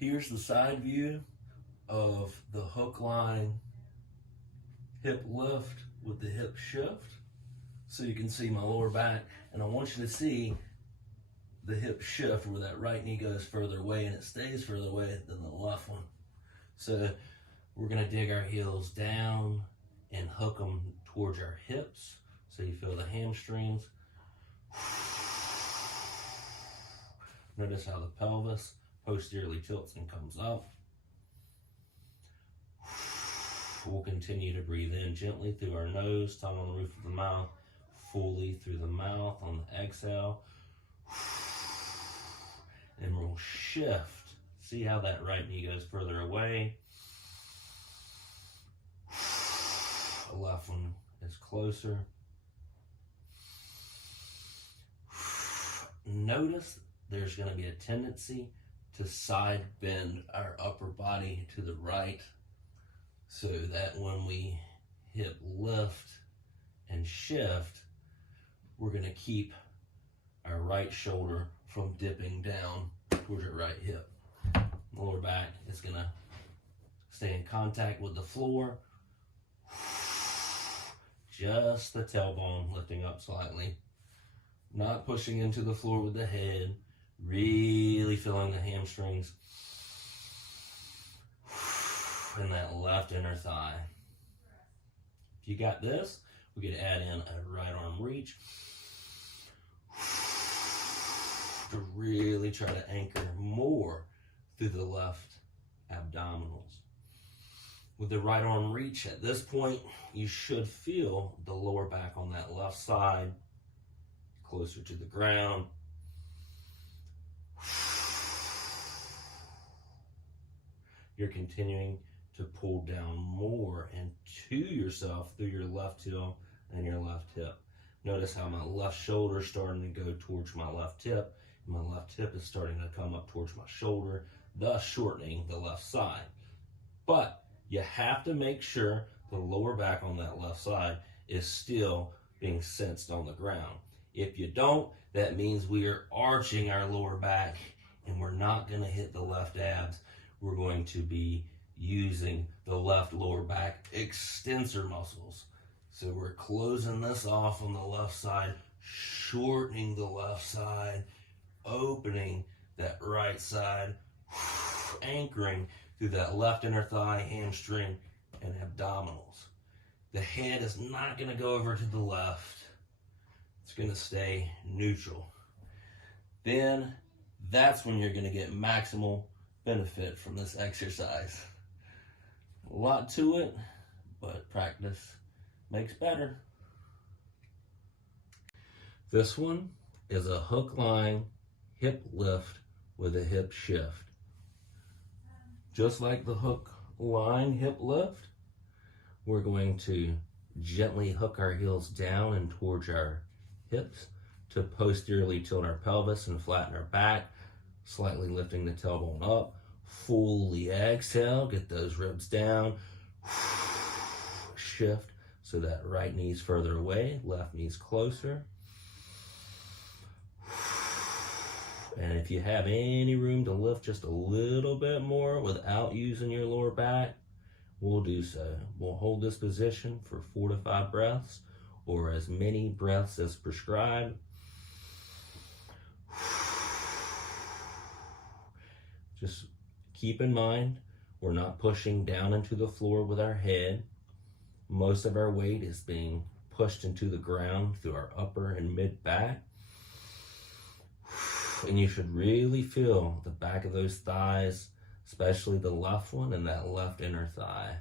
Here's the side view of the Hooklying Hip Lift with the hip shift. So you can see my lower back, and I want you to see the hip shift where that right knee goes further away and it stays further away than the left one. So we're gonna dig our heels down and hook them towards our hips. So you feel the hamstrings. Notice how the pelvis posteriorly tilts and comes up. We'll continue to breathe in gently through our nose, tongue on the roof of the mouth, fully through the mouth on the exhale. And we'll shift. See how that right knee goes further away. The left one is closer. Notice there's going to be a tendency to side bend our upper body to the right, so that when we hip lift and shift, we're going to keep our right shoulder from dipping down towards your right hip. Lower back is going to stay in contact with the floor. Just the tailbone lifting up slightly. Not pushing into the floor with the head. Really feeling the hamstrings and that left inner thigh. If you got this, we could add in a right arm reach to really try to anchor more through the left abdominals. With the right arm reach, at this point, you should feel the lower back on that left side closer to the ground. You're continuing to pull down more into yourself through your left heel and your left hip. Notice how my left shoulder is starting to go towards my left hip, and my left hip is starting to come up towards my shoulder, thus shortening the left side. But you have to make sure the lower back on that left side is still being sensed on the ground. If you don't, that means we are arching our lower back and we're not going to hit the left abs. We're going to be using the left lower back extensor muscles. So we're closing this off on the left side, shortening the left side, opening that right side, anchoring through that left inner thigh, hamstring, and abdominals. The head is not going to go over to the left. It's going to stay neutral. Then that's when you're going to get maximal benefit from this exercise. A lot to it, but practice makes better. This one is a Hooklying Hip Lift with a hip shift. Just like the Hooklying Hip Lift, we're going to gently hook our heels down and towards our hips to posteriorly tilt our pelvis and flatten our back, slightly lifting the tailbone up. Fully exhale, get those ribs down. Shift so that right knee's further away, left knee's closer. And if you have any room to lift just a little bit more without using your lower back, we'll do so. We'll hold this position for 4 to 5 breaths, or as many breaths as prescribed. Just keep in mind, we're not pushing down into the floor with our head. Most of our weight is being pushed into the ground through our upper and mid back. And you should really feel the back of those thighs, especially the left one and that left inner thigh.